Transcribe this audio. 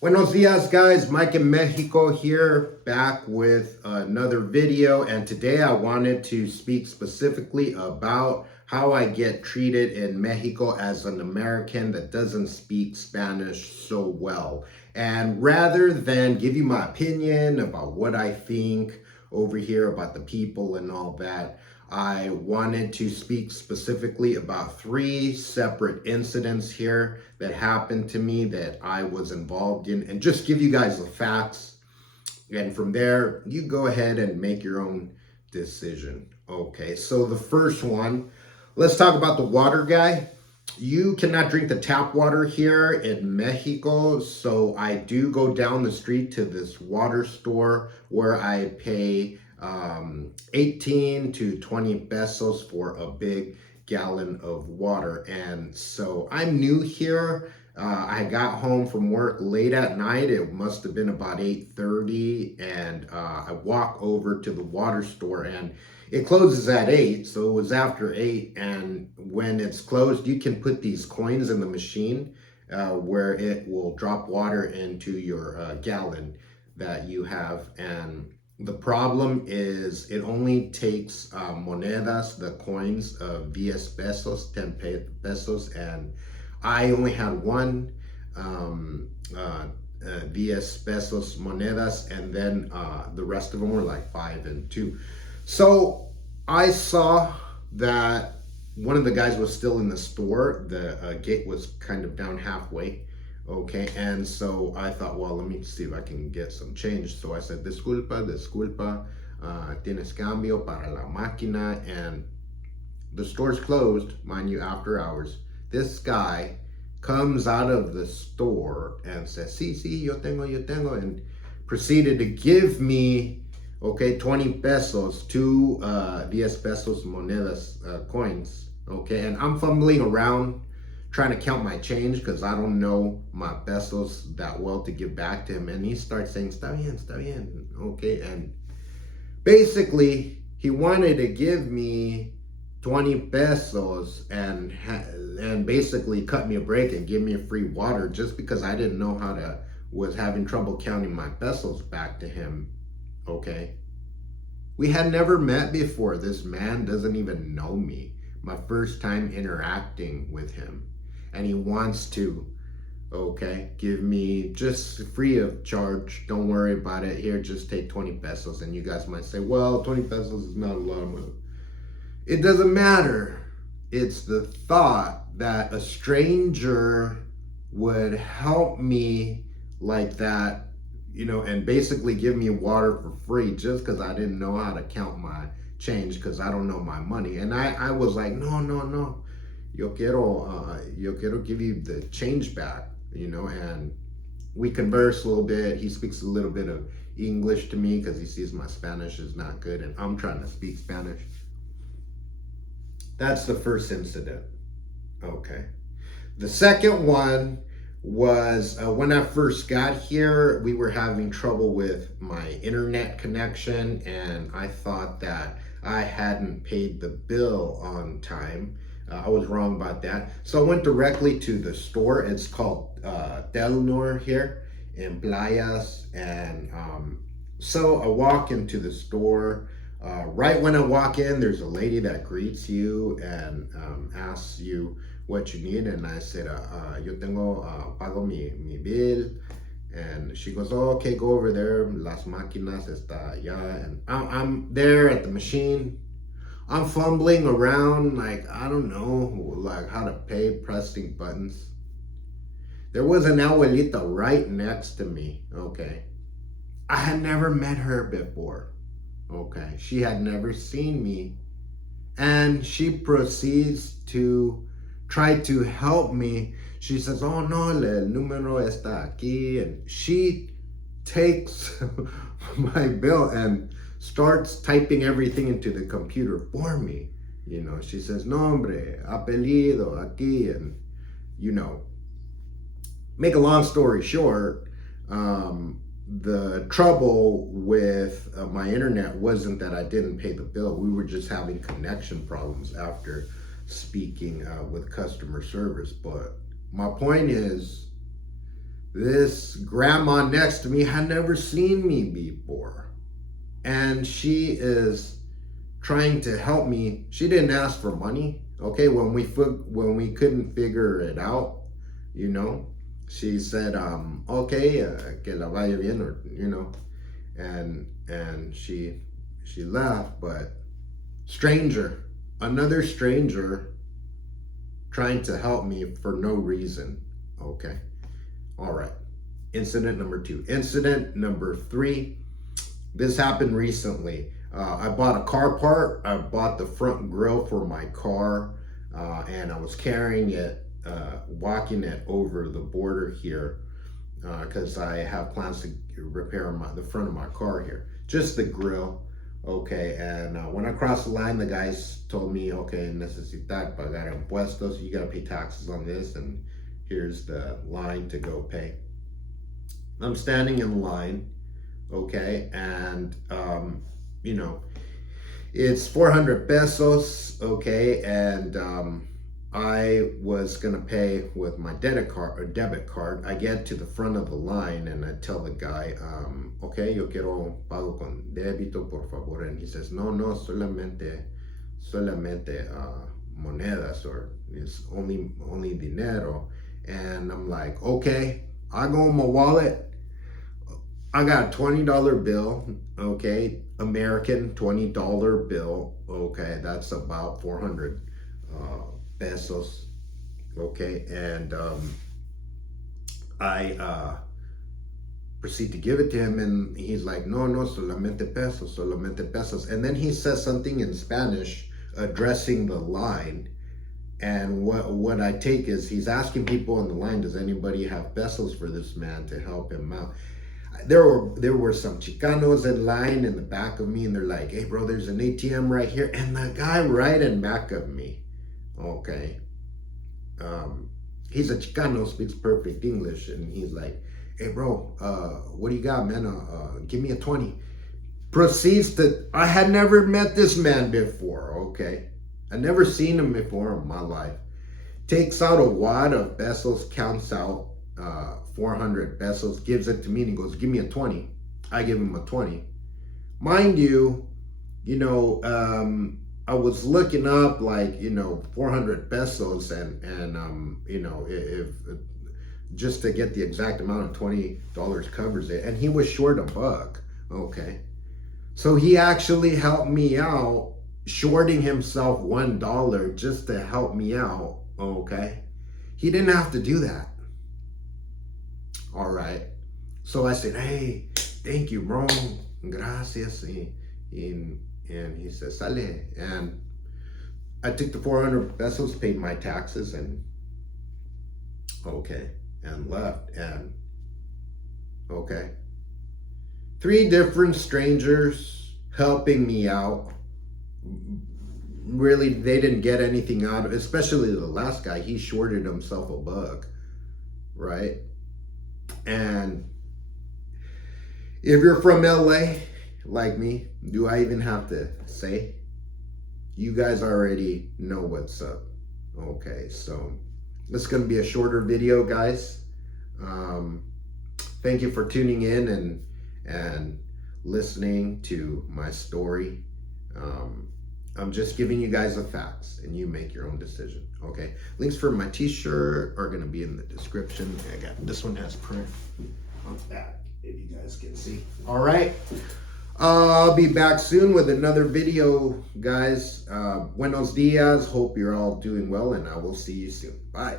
Buenos dias, guys. Mike in Mexico here, back with another video. And today I wanted to speak specifically about how I get treated in Mexico as an American that doesn't speak Spanish so well. And rather than give you my opinion about what I think over here about the people and all that, I wanted to speak specifically about three separate incidents here that happened to me that I was involved in and just give you guys the facts. And from there, you go ahead and make your own decision. Okay, so the first one, let's talk about the water guy. You cannot drink the tap water here in Mexico, so I do go down the street to this water store where I pay 18 to 20 pesos for a big gallon of water. And so I'm new here. I got home from work late at night. It must have been about 8:30, and I walk over to the water store, and it closes at 8, so it was after 8. And when it's closed, you can put these coins in the machine where it will drop water into your gallon that you have. And the problem is it only takes monedas, the coins of 10 pesos, 10 pesos, and I only had one 10 pesos monedas, and then the rest of them were like 5 and 2. So I saw that one of the guys was still in the store. The gate was kind of down halfway. Okay, and so I thought, well, let me see if I can get some change. So I said, disculpa, tienes cambio para la máquina, and the store's closed, mind you, after hours. This guy comes out of the store and says, sí, yo tengo, and proceeded to give me, okay, 20 pesos, two 10 pesos monedas, coins, okay, and I'm fumbling around trying to count my change because I don't know my pesos that well to give back to him. And he starts saying, está bien, okay. And basically, he wanted to give me 20 pesos and basically cut me a break and give me a free water just because I didn't know was having trouble counting my pesos back to him, okay. We had never met before. This man doesn't even know me. My first time interacting with him. And he wants to, okay, give me just free of charge. Don't worry about it. Here, just take 20 pesos. And you guys might say, well, 20 pesos is not a lot of money. It doesn't matter. It's the thought that a stranger would help me like that, you know, and basically give me water for free just because I didn't know how to count my change because I don't know my money. And I was like, no. Yo quiero give you the change back, you know. And we converse a little bit. He speaks a little bit of English to me because he sees my Spanish is not good and I'm trying to speak Spanish. That's the first incident. Okay. The second one was when I first got here, we were having trouble with my internet connection, and I thought that I hadn't paid the bill on time. I was wrong about that. So I went directly to the store. It's called Telnor here in Playas. And so I walk into the store. Right when I walk in, there's a lady that greets you and asks you what you need. And I said, yo tengo, pago mi bill. And she goes, oh, okay, go over there. Las máquinas está allá. And I'm there at the machine. I'm fumbling around, like, I don't know, like how to pay, pressing buttons. There was an abuelita right next to me, okay. I had never met her before, okay. She had never seen me. And she proceeds to try to help me. She says, oh, no, el número está aquí. And she takes my bill and starts typing everything into the computer for me. You know, she says, nombre, apellido, aquí, and, you know, make a long story short, the trouble with my internet wasn't that I didn't pay the bill. We were just having connection problems after speaking with customer service. But my point is, this grandma next to me had never seen me before. And she is trying to help me. She didn't ask for money. Okay, when we couldn't figure it out, you know, she said, okay, que la vaya bien, or, you know, and she left. But another stranger trying to help me for no reason. Okay, all right. Incident number 2. Incident number 3. This happened recently. I bought a car part. I bought the front grille for my car, and I was carrying it, walking it over the border here, because I have plans to repair the front of my car here. Just the grill. Okay, and when I crossed the line, the guys told me, okay, necesitas pagar impuestos. You gotta pay taxes on this, and here's the line to go pay. I'm standing in line, okay, and you know, it's 400 pesos, okay, and I was gonna pay with my debit card. I get to the front of the line and I tell the guy, okay, yo quiero pago con débito, por favor, and he says, no, solamente monedas, or it's only dinero. And I'm like, okay. I go in my wallet. I got a $20 bill, okay, American $20 bill, okay, that's about 400 pesos, okay, and I proceed to give it to him, and he's like, no, solamente pesos, and then he says something in Spanish addressing the line, and what I take is he's asking people on the line, does anybody have pesos for this man to help him out? There were some Chicanos in line in the back of me, and they're like, hey bro, there's an ATM right here. And the guy right in back of me, okay, he's a Chicano, speaks perfect English, and he's like, hey bro, what do you got, man? Give me a 20. Proceeds to, I had never met this man before, okay, I'd never seen him before in my life. Takes out a wad of pesos, counts out 400 pesos, gives it to me, and he goes, give me a 20. I give him a 20. Mind you, I was looking up, like, 400 pesos and if just to get the exact amount of $20 covers it, and he was short $1, okay? So he actually helped me out, shorting himself $1 just to help me out, okay? He didn't have to do that. All right. So I said, hey, thank you, bro. Gracias. And he says, sale. And I took the 400 pesos, paid my taxes, and okay, and left. And okay. 3 different strangers helping me out. Really, they didn't get anything out of it, especially the last guy. He shorted himself $1, right? And if you're from LA, like me, do I even have to say? You guys already know what's up. Okay, so this is going to be a shorter video, guys. Thank you for tuning in and listening to my story. I'm just giving you guys the facts, and you make your own decision, okay? Links for my t-shirt are gonna be in the description. I got, this one has print on the back, if you guys can see. All right, I'll be back soon with another video, guys. Buenos dias, hope you're all doing well, and I will see you soon. Bye.